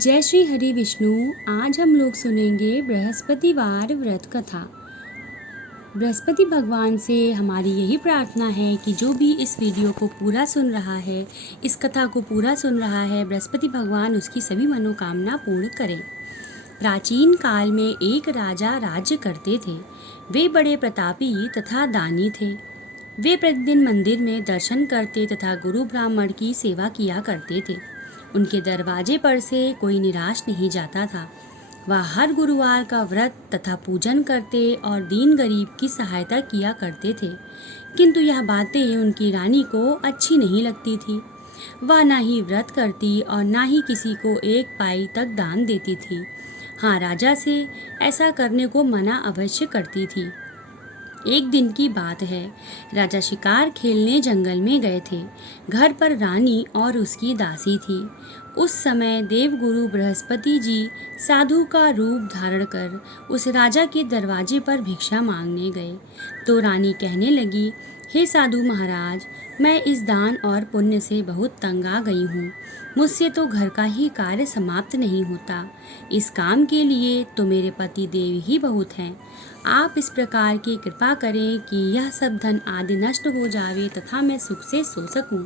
जय श्री हरि विष्णु। आज हम लोग सुनेंगे बृहस्पतिवार व्रत कथा। बृहस्पति भगवान से हमारी यही प्रार्थना है कि जो भी इस वीडियो को पूरा सुन रहा है, इस कथा को पूरा सुन रहा है, बृहस्पति भगवान उसकी सभी मनोकामना पूर्ण करें। प्राचीन काल में एक राजा राज्य करते थे। वे बड़े प्रतापी तथा दानी थे। वे प्रतिदिन मंदिर में दर्शन करते तथा गुरु ब्राह्मण की सेवा किया करते थे। उनके दरवाजे पर से कोई निराश नहीं जाता था। वह हर गुरुवार का व्रत तथा पूजन करते और दीन गरीब की सहायता किया करते थे। किंतु यह बातें उनकी रानी को अच्छी नहीं लगती थी। वह ना ही व्रत करती और ना ही किसी को एक पाई तक दान देती थी। हाँ, राजा से ऐसा करने को मना अवश्य करती थी। एक दिन की बात है, राजा शिकार खेलने जंगल में गए थे। घर पर रानी और उसकी दासी थी। उस समय देवगुरु बृहस्पति जी साधु का रूप धारण कर उस राजा के दरवाजे पर भिक्षा मांगने गए। तो रानी कहने लगी, हे साधु महाराज, मैं इस दान और पुण्य से बहुत तंग आ गई हूँ। मुझसे तो घर का ही कार्य समाप्त नहीं होता। इस काम के लिए तो मेरे पति देव ही बहुत हैं। आप इस प्रकार की कृपा करें कि यह सब धन आदि नष्ट हो जावे तथा मैं सुख से सो सकूं।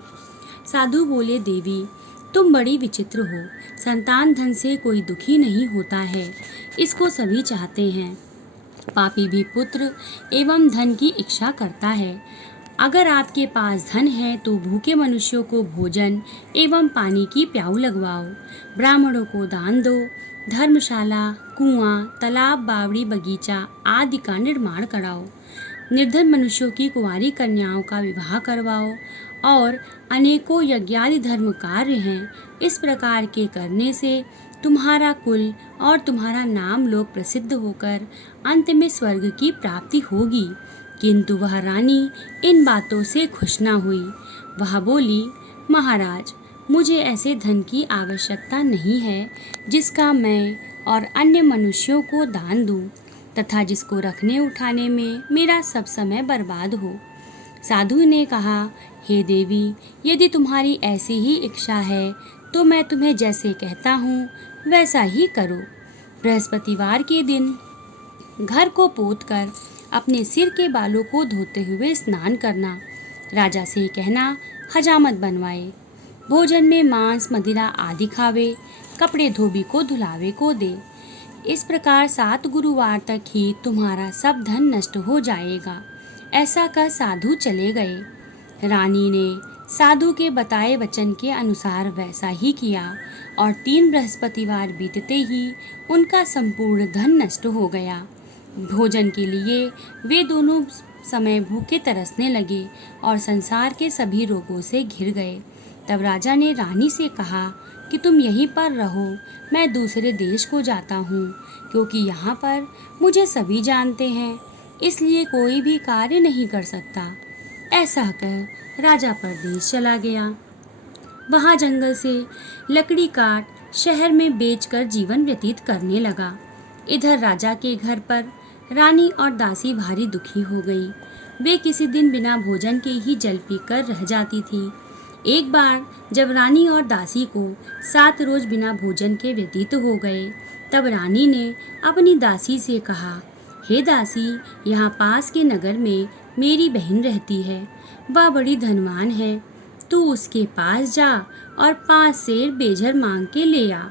साधु बोले, देवी तुम बड़ी विचित्र हो। संतान धन से कोई दुखी नहीं होता है, इसको सभी चाहते हैं। पापी भी पुत्र एवं धन की इच्छा करता है। अगर आपके पास धन है तो भूखे मनुष्यों को भोजन एवं पानी की प्याऊ लगवाओ, ब्राह्मणों को दान दो, धर्मशाला, कुआं, तालाब, बावड़ी, बगीचा आदि का निर्माण कराओ, निर्धन मनुष्यों की कुंवारी कन्याओं का विवाह करवाओ और अनेकों यज्ञादि धर्म कार्य हैं। इस प्रकार के करने से तुम्हारा कुल और तुम्हारा नाम लोक प्रसिद्ध होकर अंत में स्वर्ग की प्राप्ति होगी। किंतु वह रानी इन बातों से खुश न हुई। वह बोली, महाराज, मुझे ऐसे धन की आवश्यकता नहीं है जिसका मैं और अन्य मनुष्यों को दान दूं तथा जिसको रखने उठाने में मेरा सब समय बर्बाद हो। साधु ने कहा, हे देवी, यदि तुम्हारी ऐसी ही इच्छा है तो मैं तुम्हें जैसे कहता हूँ वैसा ही करो। बृहस्पतिवार के दिन घर को पोतकर अपने सिर के बालों को धोते हुए स्नान करना। राजा से कहना, हजामत बनवाए, भोजन में मांस मदिरा आदि खावे, कपड़े धोबी को धुलावे को दे। इस प्रकार 7 गुरुवार तक ही तुम्हारा सब धन नष्ट हो जाएगा। ऐसा कह साधु चले गए। रानी ने साधु के बताए वचन के अनुसार वैसा ही किया और 3 बृहस्पतिवार बीतते ही उनका संपूर्ण धन नष्ट हो गया। भोजन के लिए वे दोनों समय भूखे तरसने लगे और संसार के सभी रोगों से घिर गए। तब राजा ने रानी से कहा कि तुम यहीं पर रहो, मैं दूसरे देश को जाता हूँ, क्योंकि यहाँ पर मुझे सभी जानते हैं, इसलिए कोई भी कार्य नहीं कर सकता। ऐसा कह राजा परदेश चला गया। वहाँ जंगल से लकड़ी काट शहर में बेचकर जीवन व्यतीत करने लगा। इधर राजा के घर पर रानी और दासी भारी दुखी हो गई। वे किसी दिन बिना भोजन के ही जल पीकर रह जाती थी। एक बार जब रानी और दासी को 7 रोज बिना भोजन के व्यतीत हो गए, तब रानी ने अपनी दासी से कहा, हे दासी, यहाँ पास के नगर में मेरी बहन रहती है। वह बड़ी धनवान है। तू उसके पास जा और 5 सेर बेझर मांग के ले आ,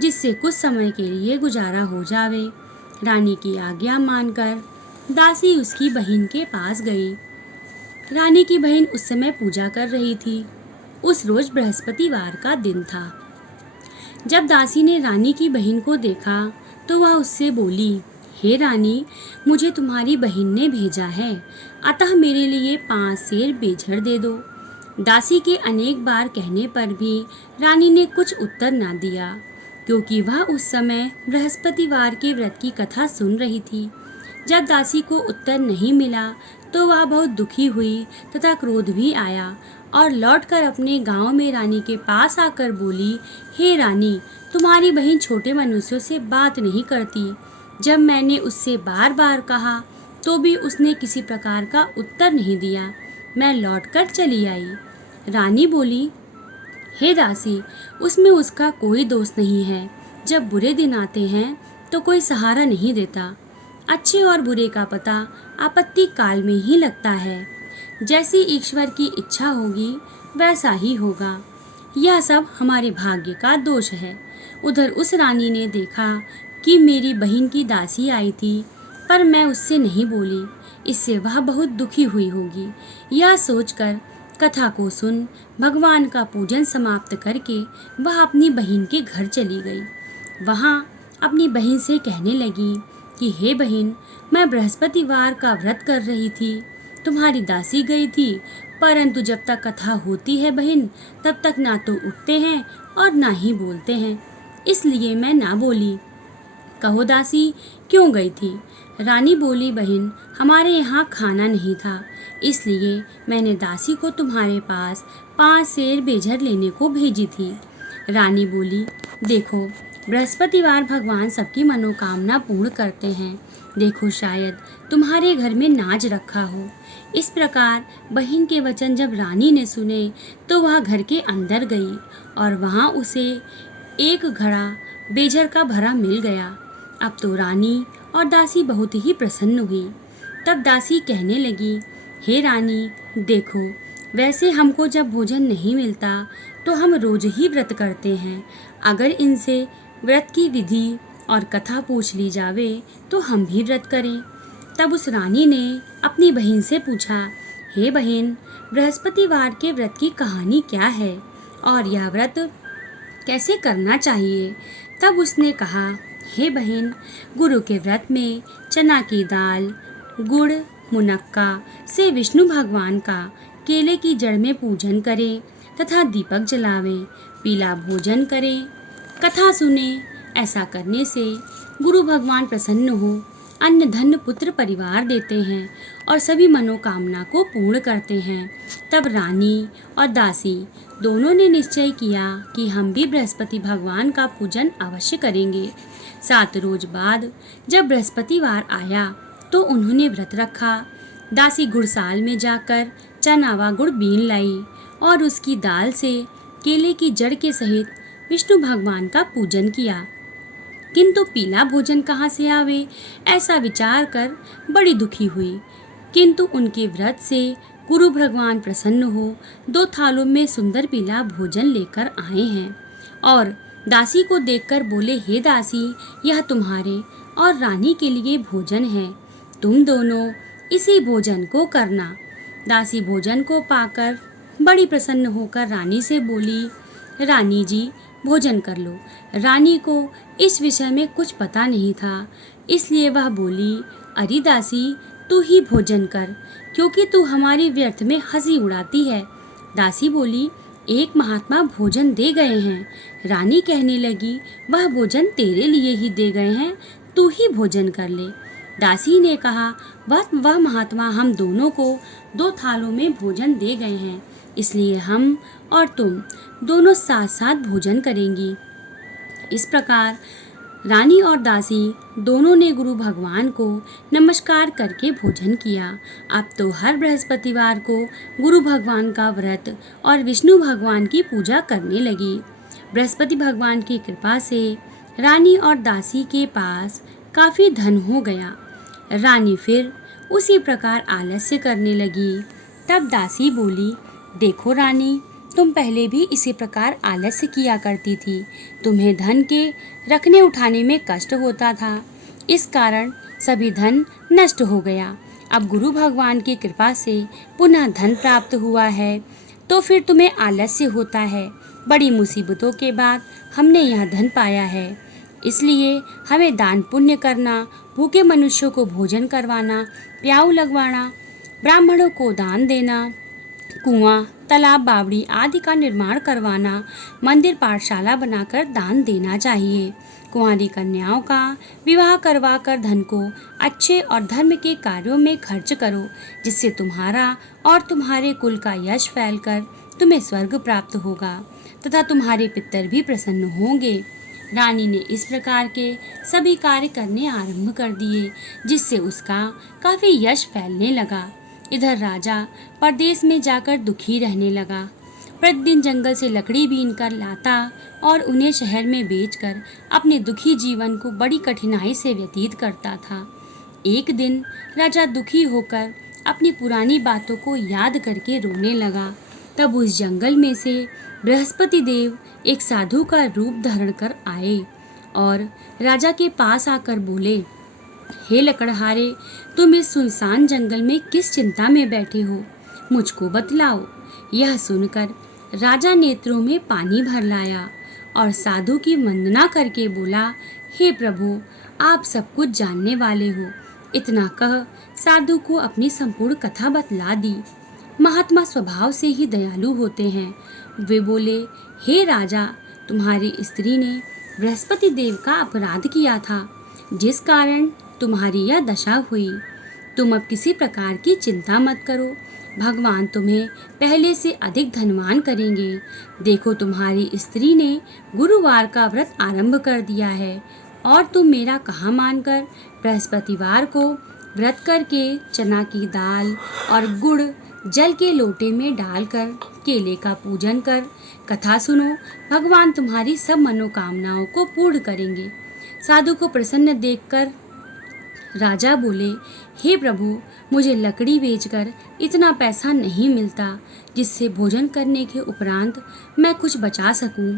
जिससे कुछ समय के लिए गुजारा हो जावे। रानी की आज्ञा मानकर दासी उसकी बहन के पास गई। रानी की बहन उस समय पूजा कर रही थी। उस रोज बृहस्पतिवार का दिन था। जब दासी ने रानी की बहन को देखा तो वह उससे बोली, हे रानी, मुझे तुम्हारी बहन ने भेजा है, अतः मेरे लिए 5 सेर बेझर दे दो। दासी के अनेक बार कहने पर भी रानी ने कुछ उत्तर ना दिया, क्योंकि वह उस समय बृहस्पतिवार के व्रत की कथा सुन रही थी। जब दासी को उत्तर नहीं मिला तो वह बहुत दुखी हुई तथा क्रोध भी आया और लौटकर अपने गांव में रानी के पास आकर बोली, हे रानी, तुम्हारी बहन छोटे मनुष्यों से बात नहीं करती। जब मैंने उससे बार बार कहा तो भी उसने किसी प्रकार का उत्तर नहीं दिया। मैं लौटकर चली आई। रानी बोली, हे दासी, उसमें उसका कोई दोष नहीं है। जब बुरे दिन आते हैं तो कोई सहारा नहीं देता। अच्छे और बुरे का पता आपत्ति काल में ही लगता है। जैसी ईश्वर की इच्छा होगी वैसा ही होगा। यह सब हमारे भाग्य का दोष है। उधर उस रानी ने देखा कि मेरी बहन की दासी आई थी, पर मैं उससे नहीं बोली। इससे वह बहुत दुखी हुई होगी। यह सोचकर कथा को सुन भगवान का पूजन समाप्त करके वह अपनी बहन के घर चली गई। वहाँ अपनी बहन से कहने लगी कि हे बहन, मैं बृहस्पतिवार का व्रत कर रही थी। तुम्हारी दासी गई थी, परंतु जब तक कथा होती है बहन, तब तक ना तो उठते हैं और ना ही बोलते हैं, इसलिए मैं ना बोली। कहो दासी, क्यों गई थी? रानी बोली, बहन, हमारे यहाँ खाना नहीं था, इसलिए मैंने दासी को तुम्हारे पास 5 सेर बेझर लेने को भेजी थी। रानी बोली, देखो, बृहस्पतिवार भगवान सबकी मनोकामना पूर्ण करते हैं। देखो, शायद तुम्हारे घर में नाज रखा हो। इस प्रकार बहन के वचन जब रानी ने सुने तो वह घर के अंदर गई और वहाँ उसे एक घड़ा बेझर का भरा मिल गया। अब तो रानी और दासी बहुत ही प्रसन्न हुई। तब दासी कहने लगी, हे रानी, देखो, वैसे हमको जब भोजन नहीं मिलता तो हम रोज ही व्रत करते हैं। अगर इनसे व्रत की विधि और कथा पूछ ली जावे तो हम भी व्रत करें। तब उस रानी ने अपनी बहन से पूछा, हे बहन, बृहस्पतिवार के व्रत की कहानी क्या है और यह व्रत कैसे करना चाहिए? तब उसने कहा, हे बहन, गुरु के व्रत में चना की दाल, गुड़, मुनक्का से विष्णु भगवान का केले की जड़ में पूजन करें तथा दीपक जलावें, पीला भोजन करें, कथा सुने। ऐसा करने से गुरु भगवान प्रसन्न हो, अन्न धन पुत्र परिवार देते हैं और सभी मनोकामना को पूर्ण करते हैं। तब रानी और दासी दोनों ने निश्चय किया कि हम भी बृहस्पति भगवान का पूजन अवश्य करेंगे। 7 रोज बाद जब बृहस्पतिवार आया तो उन्होंने व्रत रखा। दासी गुड़साल में जाकर चना व गुड़ बीन लाई और उसकी दाल से केले की जड़ के सहित विष्णु भगवान का पूजन किया। किंतु पीला भोजन कहाँ से आवे, ऐसा विचार कर बड़ी दुखी हुई। किंतु उनके व्रत से गुरु भगवान प्रसन्न हो 2 थालों में सुंदर पीला भोजन लेकर आए हैं और दासी को देखकर बोले, हे दासी, यह तुम्हारे और रानी के लिए भोजन है, तुम दोनों इसी भोजन को करना। दासी भोजन को पाकर बड़ी प्रसन्न होकर रानी से बोली, रानी जी, भोजन कर लो। रानी को इस विषय में कुछ पता नहीं था, इसलिए वह बोली, अरे दासी, तू ही भोजन कर, क्योंकि तू हमारी व्यर्थ में हंसी उड़ाती है। दासी बोली, एक महात्मा भोजन दे गए हैं। रानी कहने लगी, वह भोजन तेरे लिए ही दे गए हैं, तू ही भोजन कर ले। दासी ने कहा, वह महात्मा हम दोनों को 2 थालों में भोजन दे गए हैं, इसलिए हम और तुम दोनों साथ साथ भोजन करेंगी। इस प्रकार रानी और दासी दोनों ने गुरु भगवान को नमस्कार करके भोजन किया। अब तो हर बृहस्पतिवार को गुरु भगवान का व्रत और विष्णु भगवान की पूजा करने लगी। बृहस्पति भगवान की कृपा से रानी और दासी के पास काफ़ी धन हो गया। रानी फिर उसी प्रकार आलस्य करने लगी। तब दासी बोली, देखो रानी, तुम पहले भी इसी प्रकार आलस्य किया करती थी। तुम्हें धन के रखने उठाने में कष्ट होता था, इस कारण सभी धन नष्ट हो गया। अब गुरु भगवान की कृपा से पुनः धन प्राप्त हुआ है, तो फिर तुम्हें आलस्य होता है। बड़ी मुसीबतों के बाद हमने यह धन पाया है, इसलिए हमें दान पुण्य करना, भूखे मनुष्यों को भोजन करवाना, प्याऊ लगवाना, ब्राह्मणों को दान देना, कुआं, तालाब, बावड़ी आदि का निर्माण करवाना, मंदिर, पाठशाला बनाकर दान देना चाहिए। कुंवारी कन्याओं का विवाह करवाकर धन को अच्छे और धर्म के कार्यों में खर्च करो, जिससे तुम्हारा और तुम्हारे कुल का यश फैलकर तुम्हें स्वर्ग प्राप्त होगा तथा तुम्हारे पितर भी प्रसन्न होंगे। रानी ने इस प्रकार के सभी कार्य करने आरंभ कर दिए, जिससे उसका काफ़ी यश फैलने लगा। इधर राजा परदेश में जाकर दुखी रहने लगा। प्रतिदिन जंगल से लकड़ी बीन कर लाता और उन्हें शहर में बेचकर अपने दुखी जीवन को बड़ी कठिनाई से व्यतीत करता था। एक दिन राजा दुखी होकर अपनी पुरानी बातों को याद करके रोने लगा। तब उस जंगल में से बृहस्पति देव एक साधु का रूप धारण कर आए और राजा के पास आकर बोले, हे लकड़हारे, तुम इस सुनसान जंगल में किस चिंता में बैठे हो, मुझको बतलाओ। यह सुनकर राजा नेत्रों में पानी भर लाया और साधु की वंदना करके बोला, हे प्रभु, आप सब कुछ जानने वाले हो। इतना कह साधु को अपनी संपूर्ण कथा बतला दी। महात्मा स्वभाव से ही दयालु होते हैं। वे बोले, हे राजा, तुम्हारी स्त्री ने बृहस्पति देव का अपराध किया था, जिस कारण तुम्हारी यह दशा हुई। तुम अब किसी प्रकार की चिंता मत करो, भगवान तुम्हें पहले से अधिक धनवान करेंगे। देखो, तुम्हारी स्त्री ने गुरुवार का व्रत आरंभ कर दिया है और तुम मेरा कहा मानकर बृहस्पतिवार को व्रत करके चना की दाल और गुड़ जल के लोटे में डालकर केले का पूजन कर कथा सुनो। भगवान तुम्हारी सब मनोकामनाओं को पूर्ण करेंगे। साधु को प्रसन्न देखकर राजा बोले, हे प्रभु, मुझे लकड़ी बेचकर इतना पैसा नहीं मिलता जिससे भोजन करने के उपरांत मैं कुछ बचा सकूं।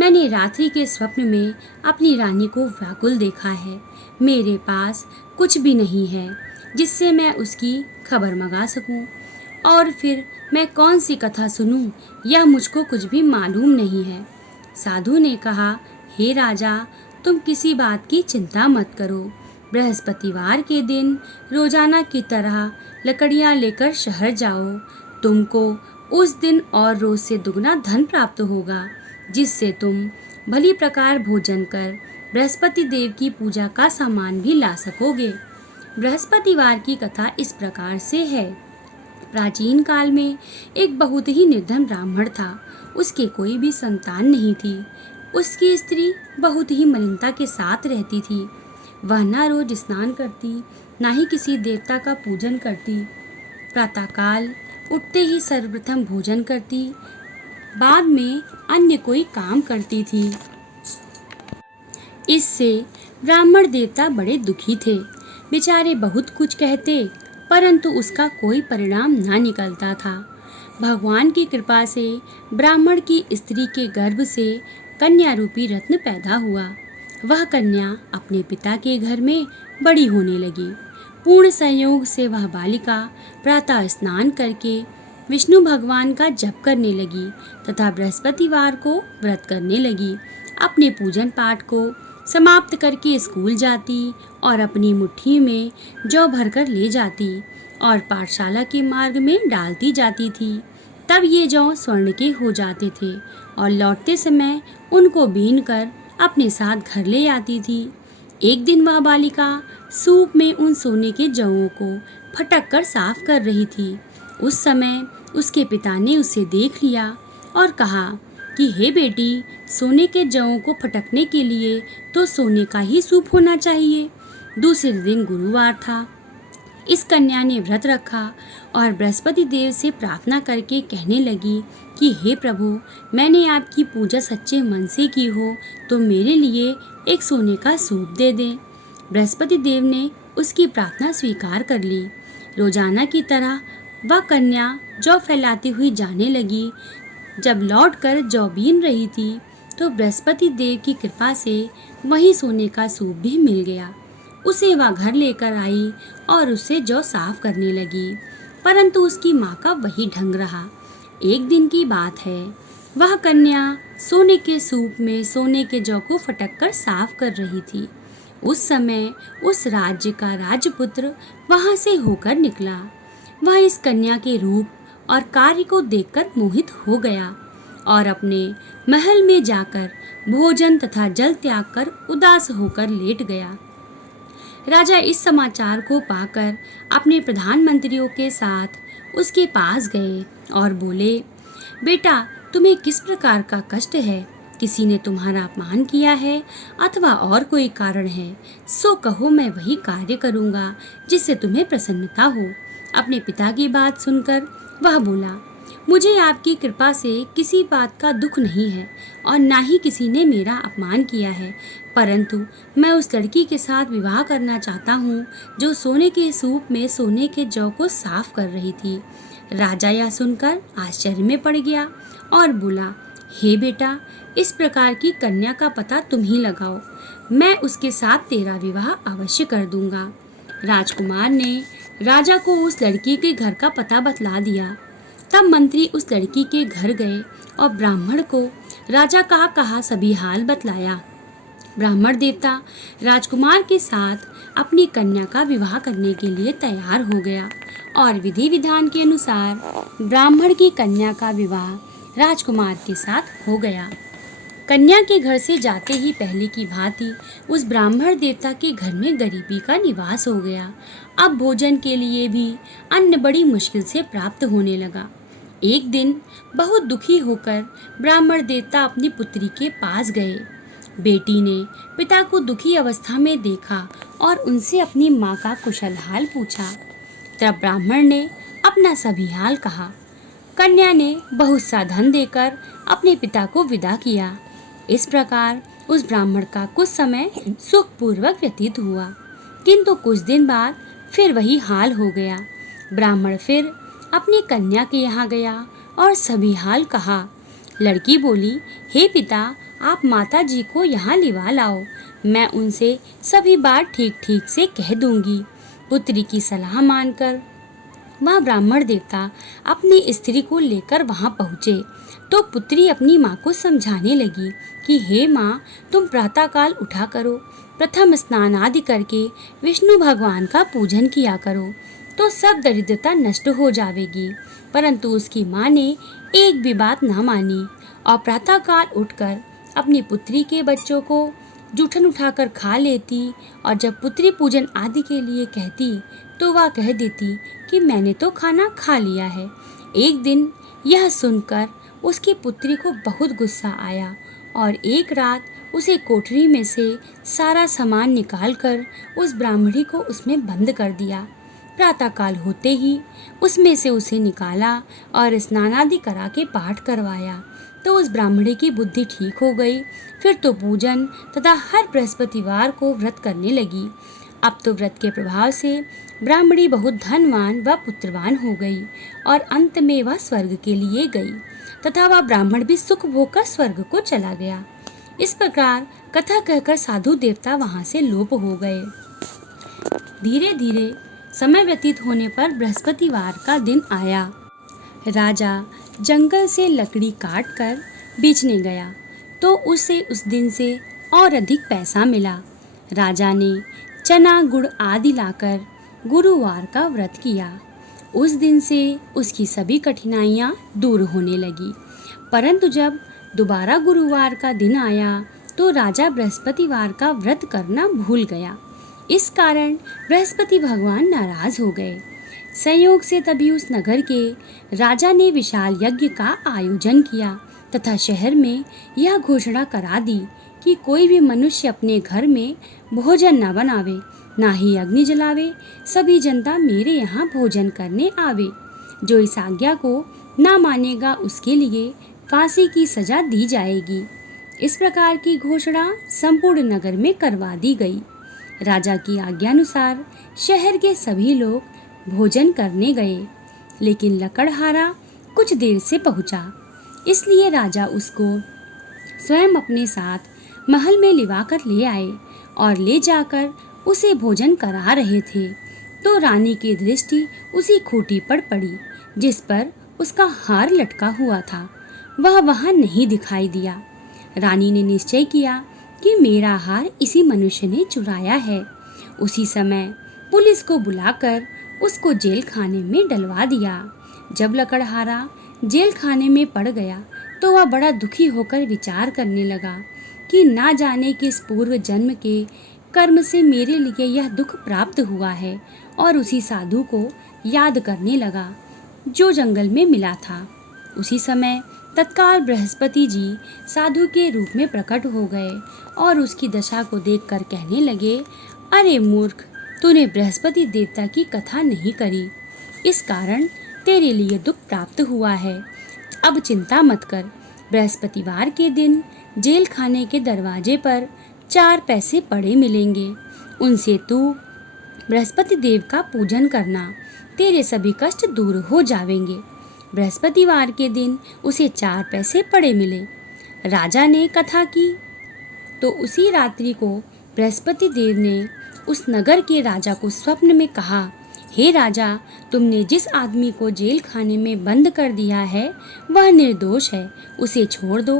मैंने रात्रि के स्वप्न में अपनी रानी को व्याकुल देखा है। मेरे पास कुछ भी नहीं है जिससे मैं उसकी खबर मंगा सकूं, और फिर मैं कौन सी कथा सुनूं, यह मुझको कुछ भी मालूम नहीं है। साधु ने कहा, हे राजा, तुम किसी बात की चिंता मत करो। बृहस्पतिवार के दिन रोजाना की तरह लकड़ियाँ लेकर शहर जाओ। तुमको उस दिन और रोज से दुगना धन प्राप्त होगा, जिससे तुम भली प्रकार भोजन कर बृहस्पति देव की पूजा का सामान भी ला सकोगे। बृहस्पतिवार की कथा इस प्रकार से है। प्राचीन काल में एक बहुत ही निर्धन ब्राह्मण था। उसके कोई भी संतान नहीं थी। उसकी स्त्री बहुत ही मलिनता के साथ रहती थी। वह ना रोज स्नान करती, ना ही किसी देवता का पूजन करती। प्रातःकाल उठते ही सर्वप्रथम भोजन करती, बाद में अन्य कोई काम करती थी। इससे ब्राह्मण देवता बड़े दुखी थे। बेचारे बहुत कुछ कहते, परंतु उसका कोई परिणाम ना निकलता था। भगवान की कृपा से ब्राह्मण की स्त्री के गर्भ से कन्या रूपी रत्न पैदा हुआ। वह कन्या अपने पिता के घर में बड़ी होने लगी। पूर्ण संयोग से वह बालिका प्रातः स्नान करके विष्णु भगवान का जप करने लगी तथा बृहस्पतिवार को व्रत करने लगी। अपने पूजन पाठ को समाप्त करके स्कूल जाती और अपनी मुट्ठी में जौ भरकर ले जाती और पाठशाला के मार्ग में डालती जाती थी। तब ये जौ स्वर्ण के हो जाते थे और लौटते समय उनको बीन कर अपने साथ घर ले आती थी। एक दिन वह बालिका सूप में उन सोने के जौओं को फटक कर साफ कर रही थी। उस समय उसके पिता ने उसे देख लिया और कहा कि हे बेटी, सोने के जौओं को फटकने के लिए तो सोने का ही सूप होना चाहिए। दूसरे दिन गुरुवार था। इस कन्या ने व्रत रखा और बृहस्पति देव से प्रार्थना करके कहने लगी कि हे प्रभु, मैंने आपकी पूजा सच्चे मन से की हो तो मेरे लिए एक सोने का सूप दे दें। बृहस्पति देव ने उसकी प्रार्थना स्वीकार कर ली। रोजाना की तरह वह कन्या जौ फैलाती हुई जाने लगी। जब लौटकर जौ बीन रही थी तो बृहस्पति देव की कृपा से वही सोने का सूप भी मिल गया। उसे वह घर लेकर आई और उसे जौ साफ करने लगी, परंतु उसकी माँ का वही ढंग रहा। एक दिन की बात है, वह कन्या सोने के सूप में सोने के जौ को फटक कर साफ कर रही थी। उस समय उस राज्य का राजपुत्र वहां से होकर निकला। वह इस कन्या के रूप और कार्य को देखकर मोहित हो गया और अपने महल में जाकर भोजन तथा जल त्याग कर उदास होकर लेट गया। राजा इस समाचार को पाकर अपने प्रधानमंत्रियों के साथ उसके पास गए और बोले, बेटा, तुम्हें किस प्रकार का कष्ट है? किसी ने तुम्हारा अपमान किया है अथवा और कोई कारण है? सो कहो, मैं वही कार्य करूँगा जिससे तुम्हें प्रसन्नता हो। अपने पिता की बात सुनकर वह बोला, मुझे आपकी कृपा से किसी बात का दुख नहीं है और ना ही किसी ने मेरा अपमान किया है, परंतु मैं उस लड़की के साथ विवाह करना चाहता हूँ जो सोने के सूप में सोने के जौ को साफ कर रही थी। राजा यह सुनकर आश्चर्य में पड़ गया और बोला, हे बेटा, इस प्रकार की कन्या का पता तुम ही लगाओ, मैं उसके साथ तेरा विवाह अवश्य कर दूंगा। राजकुमार ने राजा को उस लड़की के घर का पता बतला दिया। तब मंत्री उस लड़की के घर गए और ब्राह्मण को राजा का कहा सभी हाल बतलाया। ब्राह्मण देवता राजकुमार के साथ अपनी कन्या का विवाह करने के लिए तैयार हो गया और विधि विधान के अनुसार ब्राह्मण की कन्या का विवाह राजकुमार के साथ हो गया। कन्या के घर से जाते ही पहले की भांति उस ब्राह्मण देवता के घर में गरीबी का निवास हो गया। अब भोजन के लिए भी अन्न बड़ी मुश्किल से प्राप्त होने लगा। एक दिन बहुत दुखी होकर ब्राह्मण देवता अपनी पुत्री के पास गए। बेटी ने पिता को दुखी अवस्था में देखा और उनसे अपनी माँ का कुशल हाल पूछा। तब ब्राह्मण ने अपना सभी हाल कहा। कन्या ने बहुत सा धन देकर अपने पिता को विदा किया। इस प्रकार उस ब्राह्मण का कुछ समय सुखपूर्वक व्यतीत हुआ, किंतु कुछ दिन बाद फिर वही हाल हो गया। ब्राह्मण फिर अपनी कन्या के यहाँ गया और सभी हाल कहा। लड़की बोली, हे पिता, आप माता जी को यहाँ लिवा लाओ, मैं उनसे सभी बात ठीक ठीक से कह दूंगी। पुत्री की सलाह मानकर वह ब्राह्मण देवता अपनी स्त्री को लेकर वहां पहुँचे तो पुत्री अपनी माँ को समझाने लगी कि हे माँ, तुम प्रातःकाल उठा करो, प्रथम स्नान आदि करके विष्णु भगवान का पूजन किया करो तो सब दरिद्रता नष्ट हो जाएगी। परंतु उसकी माँ ने एक भी बात न मानी और प्रातःकाल उठकर अपनी पुत्री के बच्चों को जूठन उठाकर खा लेती और जब पुत्री पूजन आदि के लिए कहती तो वह कह देती कि मैंने तो खाना खा लिया है। एक दिन यह सुनकर उसकी पुत्री को बहुत गुस्सा आया और एक रात उसे कोठरी में से सारा सामान निकालकर उस ब्राह्मणी को उसमें बंद कर दिया। प्रातःकाल होते ही उसमें से उसे निकाला और स्नान आदि करा के पाठ करवाया तो उस ब्राह्मणी की बुद्धि ठीक हो गई। फिर तो पूजन तथा हर बृहस्पतिवार को व्रत करने लगी। अब तो व्रत के प्रभाव से ब्राह्मणी बहुत धनवान व पुत्रवान हो गई और अंत में वह स्वर्ग के लिए गई तथा वह ब्राह्मण भी सुख भोग कर स्वर्ग को चला गया। इस प्रकार कथा कहकर साधु देवता वहां से लोप हो गए। धीरे धीरे समय व्यतीत होने पर बृहस्पतिवार का दिन आया। राजा जंगल से लकड़ी काट कर बेचने गया तो उसे उस दिन से और अधिक पैसा मिला। राजा ने चना गुड़ आदि लाकर गुरुवार का व्रत किया। उस दिन से उसकी सभी कठिनाइयाँ दूर होने लगी। परंतु जब दोबारा गुरुवार का दिन आया तो राजा बृहस्पतिवार का व्रत करना भूल गया। इस कारण बृहस्पति भगवान नाराज हो गए। संयोग से तभी उस नगर के राजा ने विशाल यज्ञ का आयोजन किया तथा शहर में यह घोषणा करा दी कि कोई भी मनुष्य अपने घर में भोजन न बनावे, ना ही अग्नि जलावे, सभी जनता मेरे यहाँ भोजन करने आवे। जो इस आज्ञा को ना मानेगा उसके लिए फांसी की सजा दी जाएगी। इस प्रकार की घोषणा संपूर्ण नगर में करवा दी गई। राजा की आज्ञानुसार शहर के सभी लोग भोजन करने गए, लेकिन लकड़हारा कुछ देर से पहुंचा, इसलिए राजा उसको स्वयं अपने साथ महल में लिवा कर ले आए और ले जाकर उसे भोजन करा रहे थे तो रानी की दृष्टि उसी खूंटी पर पड़ी जिस पर उसका हार लटका हुआ था। वह वहां नहीं दिखाई दिया। रानी ने निश्चय किया कि मेरा हार इसी मनुष्य ने चुराया है। उसी समय पुलिस को बुलाकर उसको जेल खाने में डलवा दिया। जब लकड़हारा जेल खाने में पड़ गया तो वह बड़ा दुखी होकर विचार करने लगा कि ना जाने किस पूर्व जन्म के कर्म से मेरे लिए यह दुख प्राप्त हुआ है, और उसी साधु को याद करने लगा जो जंगल में मिला था। उसी समय तत्काल बृहस्पति जी साधु के रूप में प्रकट हो गए और उसकी दशा को देखकर कहने लगे, अरे मूर्ख, तूने बृहस्पति देवता की कथा नहीं करी, इस कारण तेरे लिए दुख प्राप्त हुआ है। अब चिंता मत कर, बृहस्पतिवार के दिन जेल खाने के दरवाजे पर 4 पैसे पड़े मिलेंगे। उनसे तू बृहस्पति देव का पूजन करना, तेरे सभी कष्ट दूर हो जावेंगे। बृहस्पतिवार के दिन उसे 4 पैसे पड़े मिले। राजा ने कथा की तो उसी रात्रि को बृहस्पति देव ने उस नगर के राजा को स्वप्न में कहा, हे राजा, तुमने जिस आदमी को जेल खाने में बंद कर दिया है वह निर्दोष है, उसे छोड़ दो।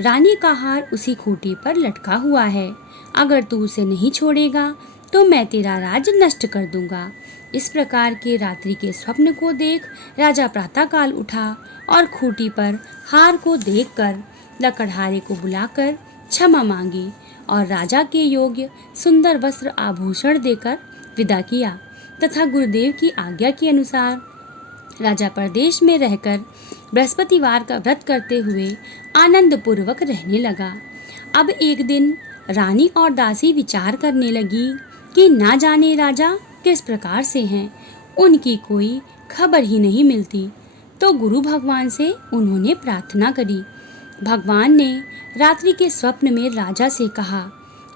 रानी का हार उसी खूंटी पर लटका हुआ है, अगर तू उसे नहीं छोड़ेगा तो मैं तेरा राज नष्ट कर दूंगा। इस प्रकार के रात्रि के स्वप्न को देख राजा प्रातःकाल उठा और खूंटी पर हार को देखकर लकड़हारे को बुलाकर क्षमा मांगी और राजा के योग्य सुंदर वस्त्र आभूषण देकर विदा किया तथा गुरुदेव की आज्ञा के अनुसार राजा प्रदेश में रहकर बृहस्पतिवार का व्रत करते हुए आनंद पूर्वक रहने लगा। अब एक दिन रानी और दासी विचार करने लगी कि ना जाने राजा किस प्रकार से हैं, उनकी कोई खबर ही नहीं मिलती। तो गुरु भगवान से उन्होंने प्रार्थना करी। भगवान ने रात्रि के स्वप्न में राजा से कहा,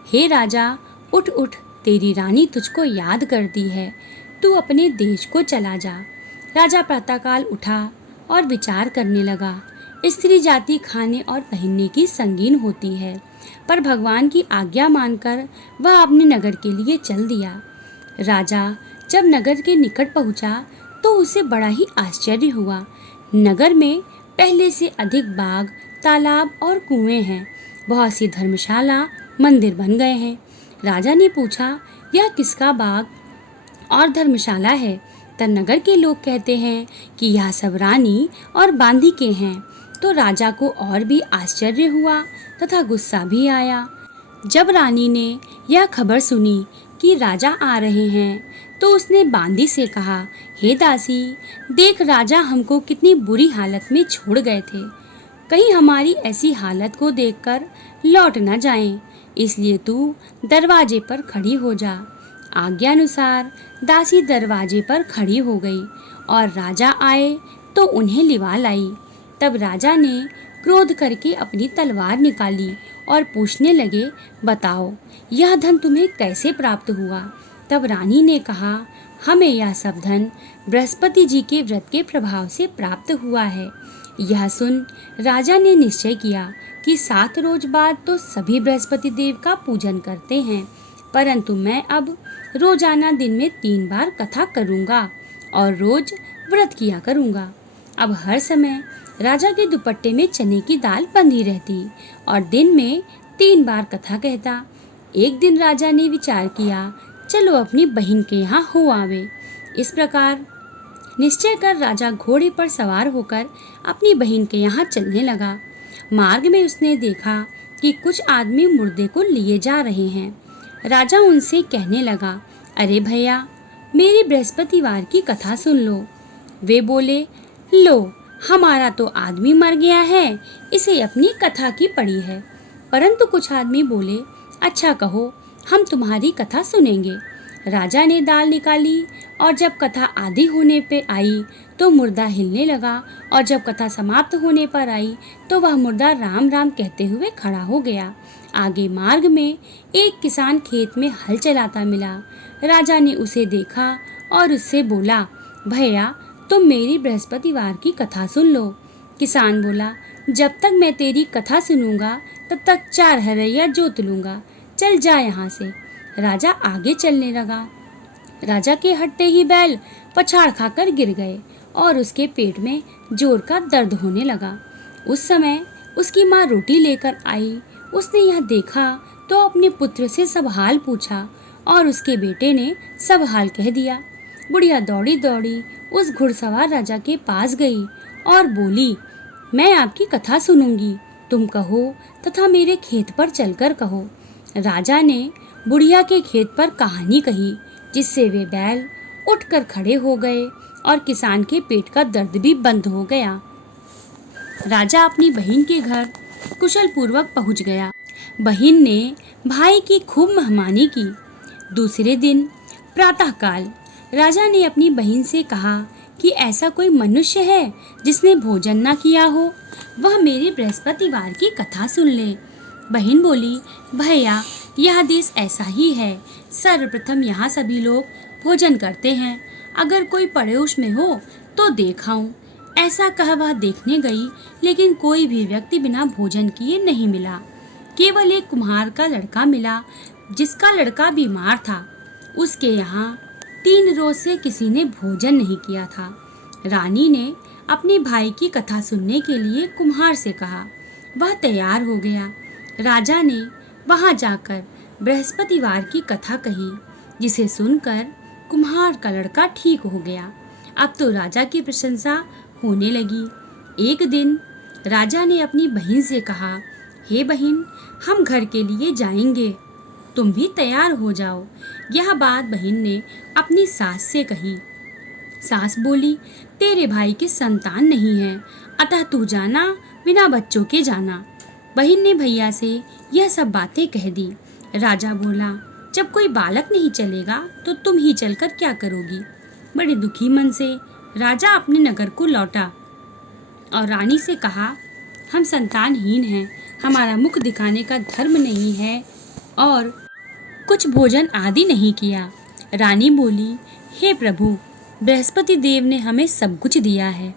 हे राजा, उठ उठ, तेरी रानी तुझको याद करती है, तू अपने देश को चला जा। राजा प्रातःकाल उठा और विचार करने लगा। स्त्री जाति खाने और पहनने की संगीन होती है, पर भगवान की आज्ञा मानकर वह अपने नगर के लिए चल दिया। राजा जब नगर के निकट पहुंचा तो उसे बड़ा ही आश्चर्य हुआ। नगर में पहले से अधिक बाग, तालाब और कुएं हैं। बहुत सी धर्मशाला, मंदिर बन गए हैं। राजा ने पूछा, यह किसका बाग और धर्मशाला है? तब नगर के लोग कहते हैं कि यह सब रानी और बांदी के हैं। तो राजा को और भी आश्चर्य हुआ तथा गुस्सा भी आया। जब रानी ने यह खबर सुनी कि राजा आ रहे हैं तो उसने बांदी से कहा, हे दासी, देख राजा हमको कितनी बुरी हालत में छोड़ गए थे, कहीं हमारी ऐसी हालत को देखकर लौट न जाएं, इसलिए तू दरवाजे पर खड़ी हो जा। आज्ञानुसार दासी दरवाजे पर खड़ी हो गई और राजा आए तो उन्हें लिवा लाई। तब राजा ने क्रोध करके अपनी तलवार निकाली और पूछने लगे, बताओ यह धन तुम्हें कैसे प्राप्त हुआ? तब रानी ने कहा, हमें यह सब धन बृहस्पति जी के व्रत के प्रभाव से प्राप्त हुआ है। यह सुन राजा ने निश्चय किया कि 7 रोज बाद तो सभी बृहस्पति देव का पूजन करते हैं, परंतु मैं अब रोजाना दिन में 3 बार कथा करूँगा और रोज व्रत किया करूँगा। अब हर समय राजा के दुपट्टे में चने की दाल बंधी रहती और दिन में 3 बार कथा कहता। एक दिन राजा ने विचार किया, चलो अपनी बहन के यहाँ हो आवे। इस प्रकार निश्चय कर राजा घोड़े पर सवार होकर अपनी बहन के यहाँ चलने लगा। मार्ग में उसने देखा कि कुछ आदमी मुर्दे को लिए जा रहे हैं। राजा उनसे कहने लगा, अरे भैया, मेरी बृहस्पतिवार की कथा सुन लो। वे बोले, लो, हमारा तो आदमी मर गया है, इसे अपनी कथा की पड़ी है। परंतु कुछ आदमी बोले, अच्छा कहो, हम तुम्हारी कथा सुनेंगे। राजा ने दाल निकाली और जब कथा आधी होने पे आई तो मुर्दा हिलने लगा और जब कथा समाप्त होने पर आई तो वह मुर्दा राम राम कहते हुए खड़ा हो गया। आगे मार्ग में एक किसान खेत में हल चलाता मिला। राजा ने उसे देखा और उससे बोला, भैया, तुम मेरी बृहस्पतिवार की कथा सुन लो। किसान बोला, जब तक मैं तेरी कथा सुनूंगा तब तक 4 हरैया जोत लूंगा, चल जा यहाँ से। राजा आगे चलने लगा। राजा के हटते ही बैल पछाड़ खाकर गिर गए और उसके पेट में जोर का दर्द होने लगा। उस समय उसकी माँ रोटी लेकर आई। उसने यह देखा तो अपने पुत्र से सब हाल पूछा और उसके बेटे ने सब हाल कह दिया। बुढ़िया दौड़ी दौड़ी उस घुड़सवार राजा के पास गई और बोली, मैं आपकी कथा सुनूंगी, तुम कहो तथा मेरे खेत पर चलकर कहो। राजा ने बुढ़िया के खेत पर कहानी कही, जिससे वे बैल उठकर खड़े हो गए और किसान के पेट का दर्द भी बंद हो गया। राजा अपनी बहन के घर कुशल पूर्वक पहुंच गया। बहन ने भाई की खूब मेहमानी की। दूसरे दिन प्रातःकाल राजा ने अपनी बहन से कहा, कि ऐसा कोई मनुष्य है जिसने भोजन ना किया हो, वह मेरे बृहस्पतिवार की कथा सुन ले। बहन बोली, भैया यह देश ऐसा ही है, सर्वप्रथम यहाँ सभी लोग भोजन करते हैं, अगर कोई पड़ोस में हो तो देखाऊं। ऐसा कह वह देखने गई, लेकिन कोई भी व्यक्ति बिना भोजन किए नहीं मिला। केवल एक कुम्हार का लड़का मिला, जिसका लड़का बीमार था। उसके यहाँ 3 रोज से किसी ने भोजन नहीं किया था। रानी ने अपने भाई की कथा सुनने के लिए कुम्हार से कहा। वह तैयार हो गया। राजा ने वहां जाकर बृहस्पतिवार की कथा कही, जिसे सुनकर कुम्हार का लड़का ठीक हो गया। अब तो राजा की प्रशंसा होने लगी। एक दिन राजा ने अपनी बहन से कहा, हे बहन, हम घर के लिए जाएंगे, तुम भी तैयार हो जाओ। यह बात बहन ने अपनी सास से कही। सास बोली, तेरे भाई की संतान नहीं है, अतः तू जाना, बिना बच्चों के जाना। बहन ने भैया से यह सब बातें कह दी। राजा बोला, जब कोई बालक नहीं चलेगा तो तुम ही चलकर क्या करोगी। बड़े दुखी मन से राजा अपने नगर को लौटा और रानी से कहा, हम संतानहीन हैं, हमारा मुख दिखाने का धर्म नहीं है और कुछ भोजन आदि नहीं किया। रानी बोली, हे प्रभु, बृहस्पति देव ने हमें सब कुछ दिया है,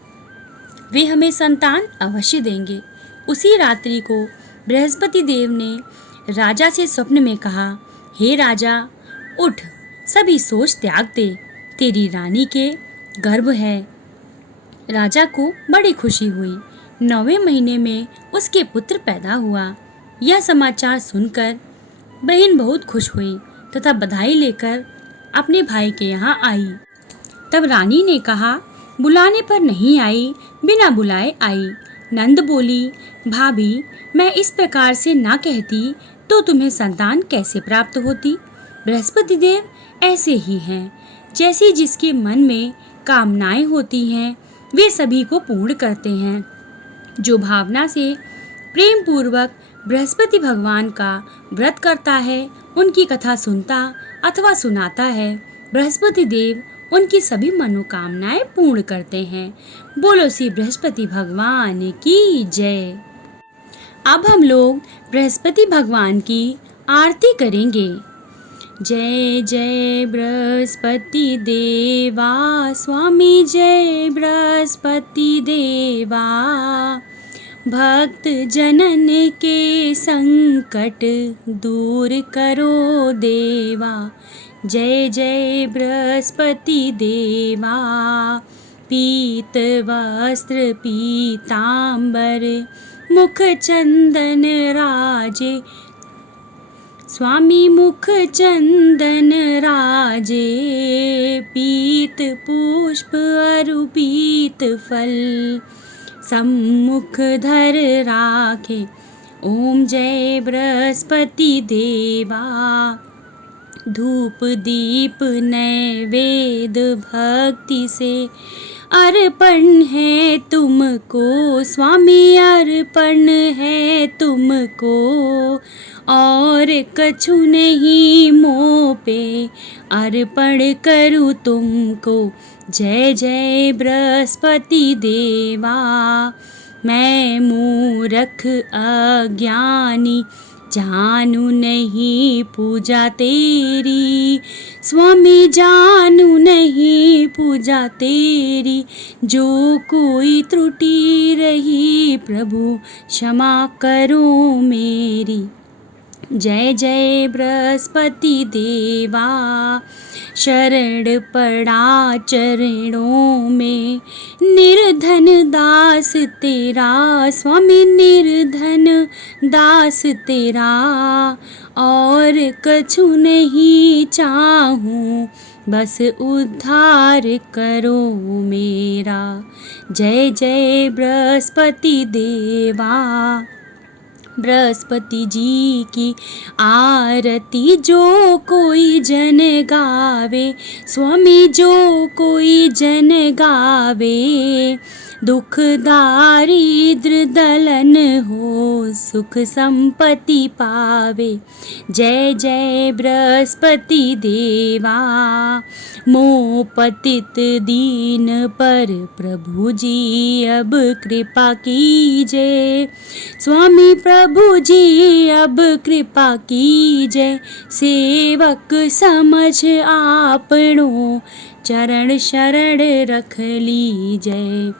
वे हमें संतान अवश्य देंगे। उसी रात्रि को बृहस्पति देव ने राजा से स्वप्न में कहा, हे राजा, उठ, सभी सोच त्याग दे, तेरी रानी के गर्भ है। राजा को बड़ी खुशी हुई। 9वें महीने में उसके पुत्र पैदा हुआ। यह समाचार सुनकर बहन बहुत खुश हुई तथा बधाई लेकर अपने भाई के यहाँ आई। तब रानी ने कहा, बुलाने पर नहीं आई, बिना बुलाए आई। नंद बोली, भाभी, मैं इस प्रकार से ना कहती तो तुम्हें संतान कैसे प्राप्त होती। बृहस्पति देव ऐसे ही हैं, जैसी जिसके मन में कामनाएं होती हैं वे सभी को पूर्ण करते हैं। जो भावना से प्रेम पूर्वक बृहस्पति भगवान का व्रत करता है, उनकी कथा सुनता अथवा सुनाता है, बृहस्पति देव उनकी सभी मनोकामनाएं पूर्ण करते हैं। बोलो श्री बृहस्पति भगवान की जय। अब हम लोग बृहस्पति भगवान की आरती करेंगे। जय जय बृहस्पति देवा, स्वामी जय बृहस्पति देवा, भक्त जनन के संकट दूर करो देवा। जय जय बृहस्पति देवा, पीत वस्त्र पीतांबर, मुख चंदन राजे, स्वामी मुख चंदन राजे, पीत पुष्प अरु पीत फल, सम्मुख धर राखे। ओम जय बृहस्पति देवा, धूप दीप नैवेद्य भक्ति से अर्पण है तुमको, स्वामी अर्पण है तुमको, और कछु नहीं मोह पे अर्पण करूँ तुमको। जय जय बृहस्पति देवा, मैं मूर्ख अज्ञानी जानू नहीं पूजा तेरी, स्वामी जानू नहीं पूजा तेरी, जो कोई त्रुटि रही प्रभु क्षमा करो मेरी। जय जय बृहस्पति देवा, शरण पड़ा चरणों में, निर्धन दास तेरा, स्वामी निर्धन दास तेरा, और कछु नहीं चाहूँ बस उद्धार करो मेरा। जय जय बृहस्पति देवा, बृहस्पति जी की आरती जो कोई जन गावे, स्वामी जो कोई जन गावे, दुख दारिद्र दलन हो, सुख संपत्ति पावे। जय जय बृहस्पति देवा, मोह पतित दीन पर प्रभु जी अब कृपा कीजिए। स्वामी प्रभु जी अब कृपा कीजिए, सेवक समझ आपनो चरण शरण रख लीजिए।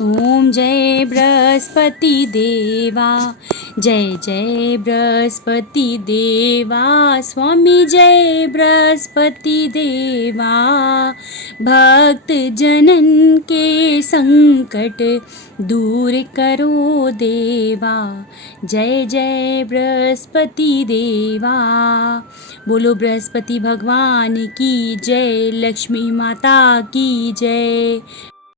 ओम जय बृहस्पति देवा, जय जय बृहस्पति देवा, स्वामी जय बृहस्पति देवा। भक्त जनन के संकट दूर करो देवा, जय जय बृहस्पति देवा। बोलो बृहस्पति भगवान की जय, लक्ष्मी माता की जय।